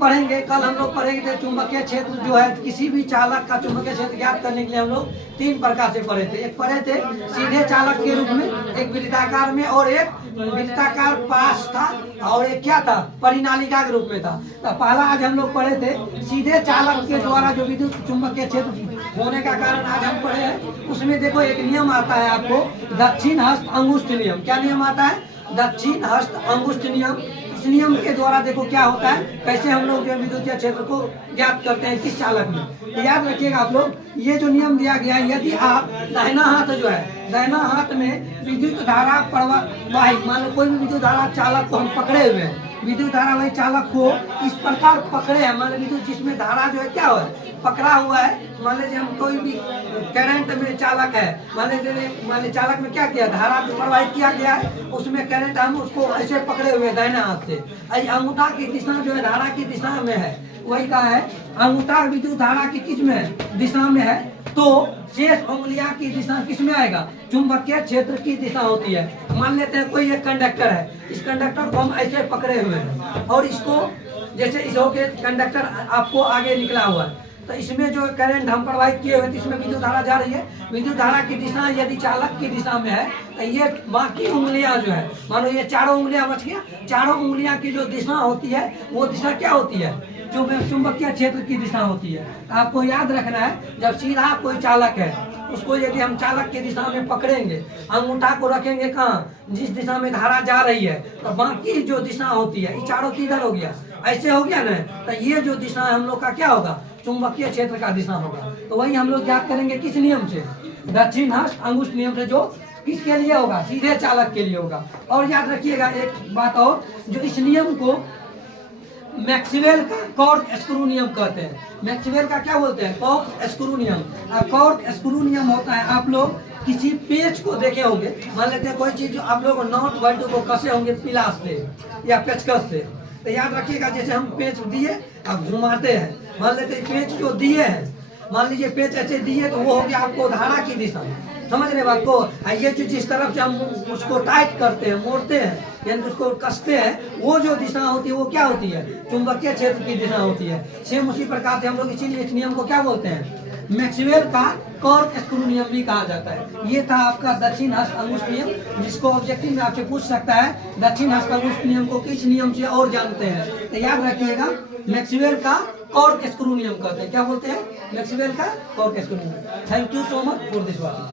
पढ़ेंगे कल हम लोग पढ़ेंगे चुंबकीय क्षेत्र जो है किसी भी चालक का चुंबकीय क्षेत्र ज्ञात करने के लिए हम लोग 3 प्रकार से पढ़े थे। एक पढ़े थे सीधे चालक के रूप में, एक वृत्ताकार में और एक वृत्ताकार पास था और एक क्या था परिनालिका के रूप में था। तो पहला आज हम लोग पढ़े थे सीधे चालक के द्वारा जो विद्युत चुंबकीय क्षेत्र होने का कारण आज हम पढ़े हैं। उसमें देखो एक नियम आता है आपको दक्षिण हस्त अंगुष्ठ नियम। क्या नियम आता है? दक्षिण हस्त अंगुष्ठ नियम। इस नियम के द्वारा देखो क्या होता है, कैसे हम लोग जो विद्युतीय क्षेत्र को ज्ञात करते हैं किस चालक में। तो याद रखिएगा आप लोग, ये जो नियम दिया गया है, यदि आप दाहिना हाथ जो है दाहिना हाथ में विद्युत धारा प्रवाहित, मान लो कोई भी विद्युत धारा चालक को हम पकड़े हुए हैं, विद्युत धारा वही चालक को इस प्रकार पकड़े हैं, मान लो विद्युत जिसमें धारा जो है क्या हो पकड़ा हुआ है। मान लीजिए हम कोई भी करंट में चालक है, मान लीजिए चालक में क्या किया धारा प्रवाहित किया गया है, उसमें करंट हम उसको ऐसे पकड़े हुए दाहिना हाथ से। अंगूठा की दिशा जो है धारा की दिशा में है, वही का है अंगूठा विद्युत धारा की किस में दिशा में है, तो शेष उंगलियां की दिशा किस में आएगा? चुंबकीय क्षेत्र की दिशा होती है। मान लेते हैं कोई एक कंडक्टर है, इस कंडक्टर को हम ऐसे पकड़े हुए हैं और इसको जैसे इस होके कंडक्टर आपको आगे निकला हुआ है, तो इसमें जो करंट हम प्रवाहित किए हुए थे इसमें विद्युत धारा जा रही है। विद्युत धारा की दिशा यदि चालक की दिशा में है तो ये बाकी उंगलियां जो है, मानो ये चारों उंगलियां बच गया, चारों उंगलियां की जो दिशा होती है वो दिशा क्या होती है? जो चुंबकीय क्षेत्र की दिशा होती है। आपको याद रखना है, जब सीधा कोई चालक है उसको यदि हम चालक की दिशा में पकड़ेंगे, अंगूठा को रखेंगे कहाँ जिस दिशा में धारा जा रही है, तो बाकी जो दिशा होती है, ये चारों किधर हो गया? ऐसे हो गया ना। तो ये जो दिशा है हम लोग का क्या होगा? चुंबकीय क्षेत्र का दिशा होगा। तो वही हम लोग याद करेंगे किस नियम से? दक्षिण हस्त अंगुष्ठ नियम से, जो किसके लिए होगा? सीधे चालक के लिए होगा। और याद रखिएगा एक बात और, जो इस नियम को मैक्सवेल का कॉर्क स्क्रू नियम कहते हैं। मैक्सवेल का क्या बोलते हैं? कॉर्क स्क्रू नियम। कॉर्क स्क्रू नियम होता है, आप लोग किसी पेच को देखे होंगे, मान लेते हैं कोई चीज जो आप लोग नॉट बल्टू को कसे होंगे पिलास से या पेचकस से, तो याद रखिएगा जैसे हम पेच दिए अब घुमाते हैं, मान लेते हैं पेच जो दिए हैं, मान लीजिए पेच ऐसे दिए तो वो हो गया आपको धारा की दिशा। समझ रहे बात को? ये जो जिस तरफ से हम उसको टाइट करते हैं, मोड़ते हैं, यानी उसको कसते हैं, वो जो दिशा होती है वो क्या होती है? चुंबकीय क्षेत्र की दिशा होती है। सेम उसी प्रकार से हम लोग इसीलिए इस नियम को क्या बोलते हैं? मैक्सवेल का कॉर्क स्क्रू नियम भी कहा जाता है। ये था आपका दक्षिण हस्त अंगुष्ठ नियम, जिसको ऑब्जेक्टिव में आपसे पूछ सकता है दक्षिण हस्त अंगुष्ठ नियम को किस नियम से और जानते हैं, तो याद रखिएगा मैक्सवेल का कॉर्क स्क्रू नियम कहते हैं। क्या बोलते हैं? मैक्सवेल का कॉर्क स्क्रू नियम। Thank you so much for this watching.